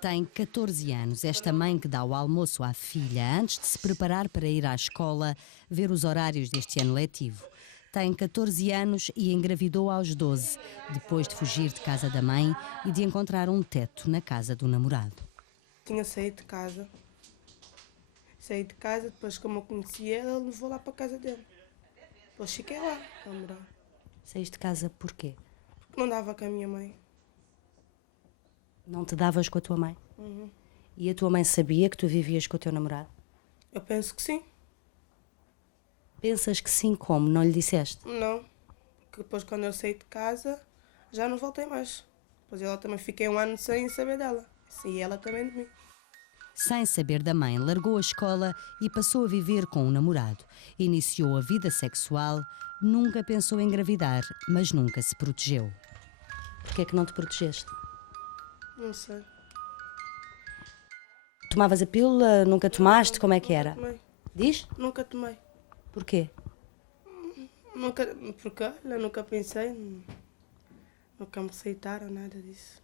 Tem 14 anos, esta mãe que dá o almoço à filha antes de se preparar para ir à escola ver os horários deste ano letivo. Tem 14 anos e engravidou aos 12, depois de fugir de casa da mãe e de encontrar um teto na casa do namorado. Tinha saído de casa. Saí de casa, depois como eu conhecia ele, ele levou lá para a casa dele. Depois fiquei lá a morar. Saíste de casa porquê? Porque não dava com a minha mãe. Não te davas com a tua mãe? Uhum. E a tua mãe sabia que tu vivias com o teu namorado? Eu penso que sim. Pensas que sim, como? Não lhe disseste? Não. Porque depois quando eu saí de casa, já não voltei mais. Depois ela também fiquei um ano sem saber dela. E ela também de mim. Sem saber da mãe, largou a escola e passou a viver com um namorado. Iniciou a vida sexual, nunca pensou em engravidar, mas nunca se protegeu. Porquê é que não te protegeste? Não sei. Tomavas a pílula? Nunca tomaste? Como é que era? Nunca tomei. Diz? Nunca tomei. Porquê? Nunca, porque olha, nunca pensei. Nunca me receitaram nada disso.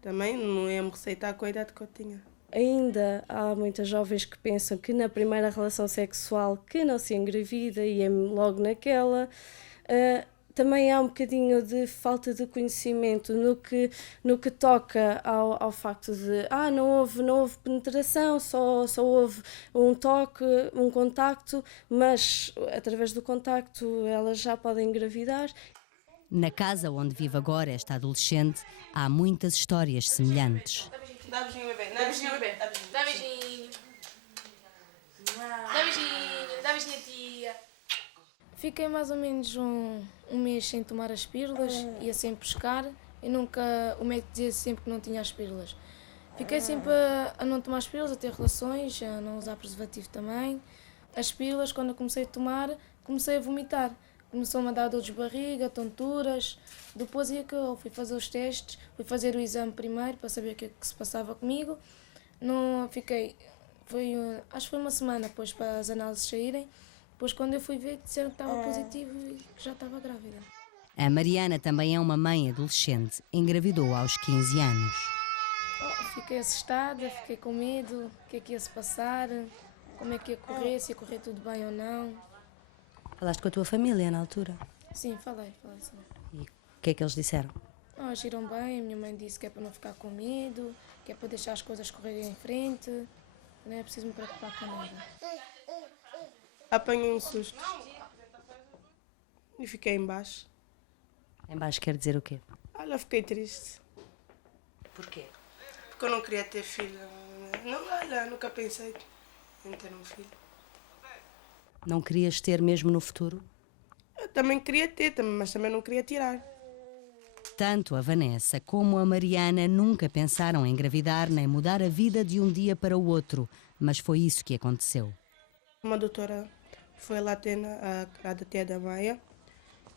Também não ia me receitar com a idade que eu tinha. Ainda há muitas jovens que pensam que na primeira relação sexual que não se engravida e é logo naquela. Também há um bocadinho de falta de conhecimento no que toca ao facto de não houve penetração, só houve um toque, um contacto, mas através do contacto elas já podem engravidar. Na casa onde vive agora esta adolescente, há muitas histórias semelhantes. Dá beijinho, bebê. Dá beijinho, bebê. Dá beijinho. Dá beijinho. Dá beijinho, tia. Fiquei mais ou menos um mês sem tomar as pílulas, ia sempre buscar e nunca, o médico dizia sempre que não tinha as pílulas. Fiquei sempre a não tomar as pílulas, a ter relações, a não usar preservativo também. As pílulas, quando eu comecei a tomar, comecei a vomitar. Começou-me a dar dores de barriga, tonturas. Depois eu fui fazer os testes, fui fazer o exame primeiro para saber o que se passava comigo. Não fiquei, acho que foi uma semana depois para as análises saírem. Depois, quando eu fui ver, disseram que estava positivo e que já estava grávida. A Mariana também é uma mãe adolescente, engravidou aos 15 anos. Fiquei assustada, fiquei com medo, o que é que ia se passar, como é que ia correr, se ia correr tudo bem ou não. Falaste com a tua família na altura? Sim, falei sim. E o que é que eles disseram? Agiram bem, a minha mãe disse que é para não ficar com medo, que é para deixar as coisas correrem em frente, não é preciso me preocupar com nada. Apanhei um susto. E fiquei em baixo. Em baixo quer dizer o quê? Olha, fiquei triste. Porquê? Porque eu não queria ter filho. Olha, nunca pensei em ter um filho. Não querias ter mesmo no futuro? Eu também queria ter, mas também não queria tirar. Tanto a Vanessa como a Mariana nunca pensaram em engravidar nem mudar a vida de um dia para o outro, mas foi isso que aconteceu. Uma doutora foi lá ter a tia da Maia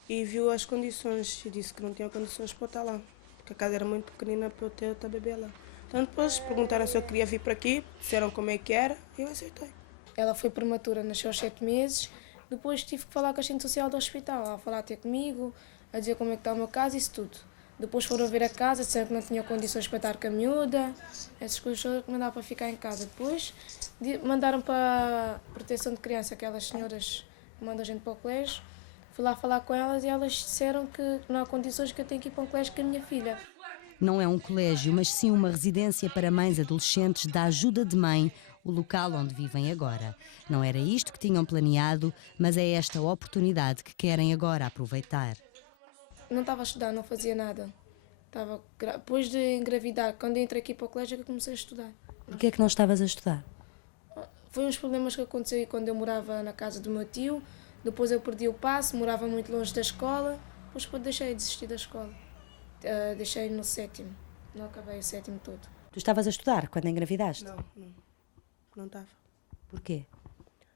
e viu as condições e disse que não tinha condições para eu estar lá, porque a casa era muito pequenina para eu ter outra bebê lá. Então depois perguntaram se eu queria vir para aqui, disseram como é que era e eu aceitei. Ela foi prematura, nasceu aos 7 meses, depois tive que falar com a assistente social do hospital, a falar até comigo, a dizer como é que está o meu caso, isso tudo. Depois foram ver a casa, disseram que não tinha condições para estar com a miúda, essas coisas que mandaram para ficar em casa. Depois mandaram para a proteção de criança, aquelas senhoras que mandam a gente para o colégio. Fui lá falar com elas e elas disseram que não há condições, que eu tenho que ir para um colégio com a minha filha. Não é um colégio, mas sim uma residência para mães adolescentes da Ajuda de Mãe, o local onde vivem agora. Não era isto que tinham planeado, mas é esta oportunidade que querem agora aproveitar. Não estava a estudar, não fazia nada. Depois de engravidar, quando entrei aqui para o colégio, é que eu comecei a estudar. Porquê é que não estavas a estudar? Foi uns problemas que aconteceram quando eu morava na casa do meu tio. Depois eu perdi o passe, morava muito longe da escola. Depois deixei de desistir da escola. Deixei no 7º. Não acabei o 7º todo. Tu estavas a estudar quando engravidaste? Não estava. Porquê?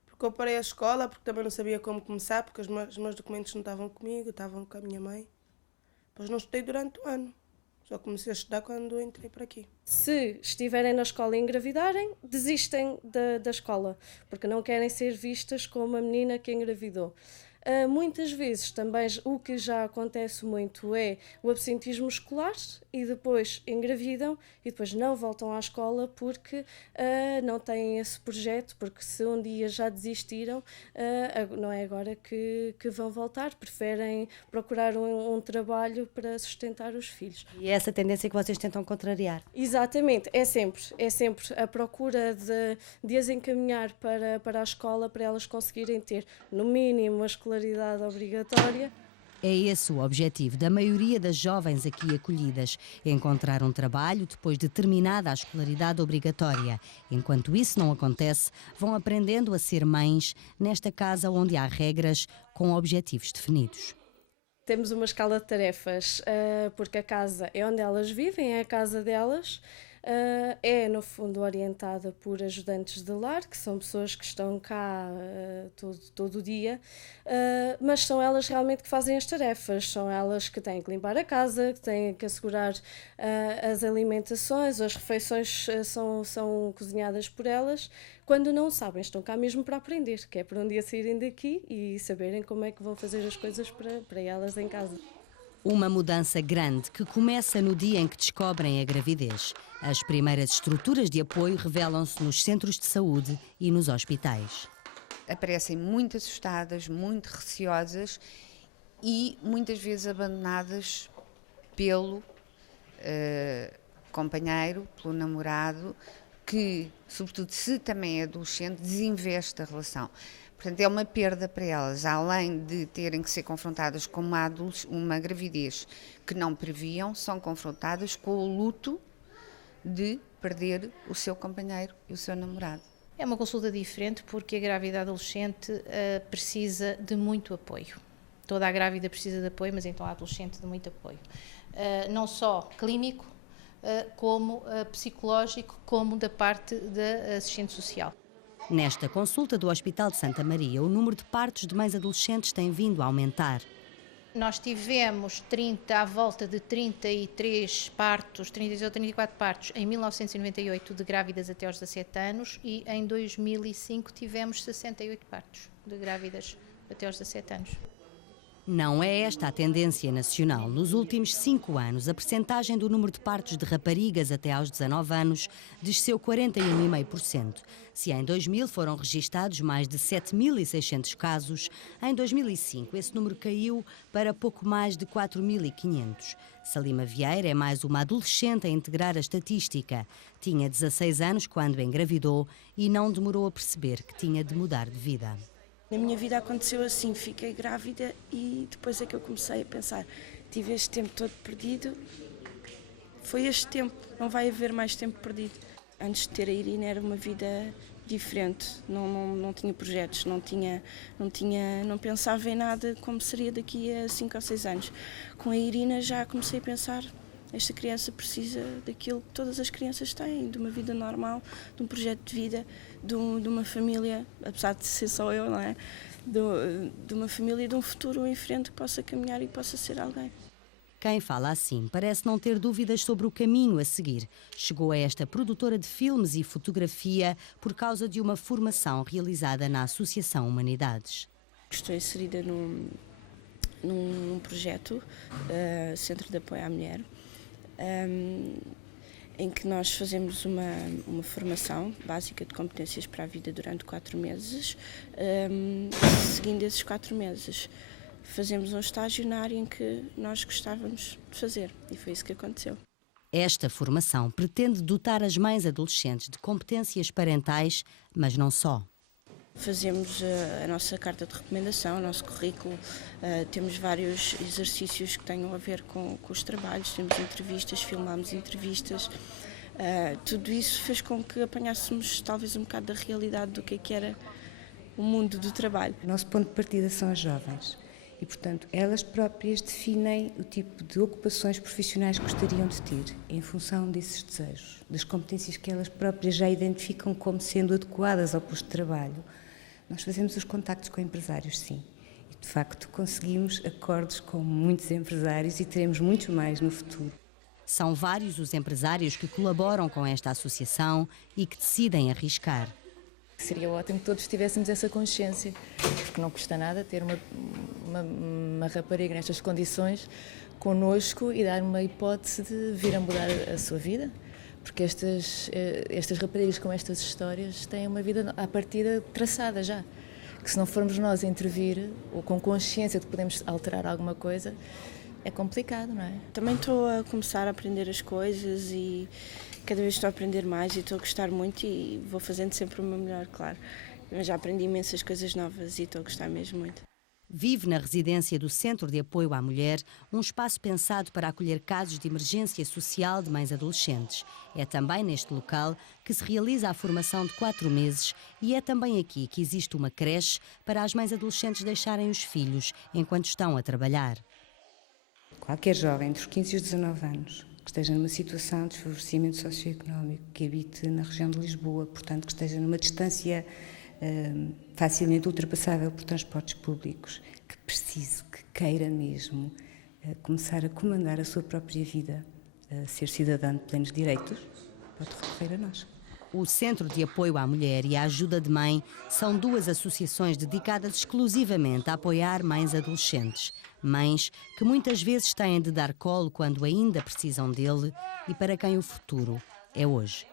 Porque eu parei a escola, porque também não sabia como começar, porque os meus documentos não estavam comigo, estavam com a minha mãe. Depois não estudei durante o ano. Só comecei a estudar quando entrei para aqui. Se estiverem na escola e engravidarem, desistem da escola, porque não querem ser vistas como a menina que engravidou. Muitas vezes também o que já acontece muito é o absentismo escolar e depois engravidam e depois não voltam à escola porque não têm esse projeto, porque se um dia já desistiram, não é agora que vão voltar, preferem procurar um trabalho para sustentar os filhos. E é essa tendência que vocês tentam contrariar? Exatamente, é sempre a procura de as encaminhar para a escola, para elas conseguirem ter, no mínimo, a escolaridade obrigatória. É esse o objetivo da maioria das jovens aqui acolhidas, encontrar um trabalho depois de terminada a escolaridade obrigatória. Enquanto isso não acontece, vão aprendendo a ser mães nesta casa onde há regras com objetivos definidos. Temos uma escala de tarefas, porque a casa é onde elas vivem, é a casa delas. É, no fundo, orientada por ajudantes de lar, que são pessoas que estão cá todo o dia, mas são elas realmente que fazem as tarefas, são elas que têm que limpar a casa, que têm que assegurar as alimentações, as refeições são cozinhadas por elas. Quando não sabem, estão cá mesmo para aprender, que é para um dia saírem daqui e saberem como é que vão fazer as coisas para elas em casa. Uma mudança grande que começa no dia em que descobrem a gravidez. As primeiras estruturas de apoio revelam-se nos centros de saúde e nos hospitais. Aparecem muito assustadas, muito receosas e muitas vezes abandonadas pelo companheiro, pelo namorado, que, sobretudo se também é adolescente, desinveste a relação. Portanto, é uma perda para elas, além de terem que ser confrontadas com uma gravidez que não previam, são confrontadas com o luto de perder o seu companheiro e o seu namorado. É uma consulta diferente porque a grávida adolescente precisa de muito apoio. Toda a grávida precisa de apoio, mas então a adolescente de muito apoio. Não só clínico, como psicológico, como da parte da assistente social. Nesta consulta do Hospital de Santa Maria, o número de partos de mães adolescentes tem vindo a aumentar. Nós tivemos à volta de 33 partos, 33 ou 34 partos em 1998 de grávidas até aos 17 anos e em 2005 tivemos 68 partos de grávidas até aos 17 anos. Não é esta a tendência nacional. Nos últimos 5 anos, a percentagem do número de partos de raparigas até aos 19 anos desceu 41,5%. Se em 2000 foram registados mais de 7.600 casos, em 2005 esse número caiu para pouco mais de 4.500. Salima Vieira é mais uma adolescente a integrar a estatística. Tinha 16 anos quando engravidou e não demorou a perceber que tinha de mudar de vida. Na minha vida aconteceu assim, fiquei grávida e depois é que eu comecei a pensar, tive este tempo todo perdido, foi este tempo, não vai haver mais tempo perdido. Antes de ter a Irina era uma vida diferente, não tinha projetos, não pensava em nada como seria daqui a 5 ou 6 anos. Com a Irina já comecei a pensar, esta criança precisa daquilo que todas as crianças têm, de uma vida normal, de um projeto de vida, de uma família, apesar de ser só eu, não é? De uma família, de um futuro em frente que possa caminhar e possa ser alguém. Quem fala assim parece não ter dúvidas sobre o caminho a seguir. Chegou a esta produtora de filmes e fotografia por causa de uma formação realizada na Associação Humanidades. Estou inserida num projeto, Centro de Apoio à Mulher, em que nós fazemos uma formação básica de competências para a vida durante 4 meses. Seguindo esses 4 meses, fazemos um estágio na área em que nós gostávamos de fazer e foi isso que aconteceu. Esta formação pretende dotar as mães adolescentes de competências parentais, mas não só. Fazemos a nossa carta de recomendação, o nosso currículo, temos vários exercícios que tenham a ver com os trabalhos, temos entrevistas, filmámos entrevistas, tudo isso fez com que apanhássemos talvez um bocado da realidade do que era o mundo do trabalho. O nosso ponto de partida são as jovens e, portanto, elas próprias definem o tipo de ocupações profissionais que gostariam de ter em função desses desejos, das competências que elas próprias já identificam como sendo adequadas ao posto de trabalho. Nós fazemos os contactos com empresários, sim, e de facto conseguimos acordos com muitos empresários e teremos muitos mais no futuro. São vários os empresários que colaboram com esta associação e que decidem arriscar. Seria ótimo que todos tivéssemos essa consciência, porque não custa nada ter uma rapariga nestas condições connosco e dar uma hipótese de vir a mudar a sua vida, porque estas raparigas com estas histórias têm uma vida à partida traçada já, que se não formos nós a intervir ou com consciência de que podemos alterar alguma coisa, é complicado, não é? Também estou a começar a aprender as coisas e cada vez estou a aprender mais e estou a gostar muito e vou fazendo sempre o meu melhor, claro. Mas já aprendi imensas coisas novas e estou a gostar mesmo muito. Vive na residência do Centro de Apoio à Mulher, um espaço pensado para acolher casos de emergência social de mães adolescentes. É também neste local que se realiza a formação de 4 meses e é também aqui que existe uma creche para as mães adolescentes deixarem os filhos enquanto estão a trabalhar. Qualquer jovem entre os 15 e os 19 anos que esteja numa situação de desfavorecimento socioeconómico, que habite na região de Lisboa, portanto que esteja numa distância facilmente ultrapassável por transportes públicos, que precise, que queira mesmo começar a comandar a sua própria vida, ser cidadão de plenos direitos, pode recorrer a nós. O Centro de Apoio à Mulher e a Ajuda de Mãe são 2 associações dedicadas exclusivamente a apoiar mães adolescentes. Mães que muitas vezes têm de dar colo quando ainda precisam dele e para quem o futuro é hoje.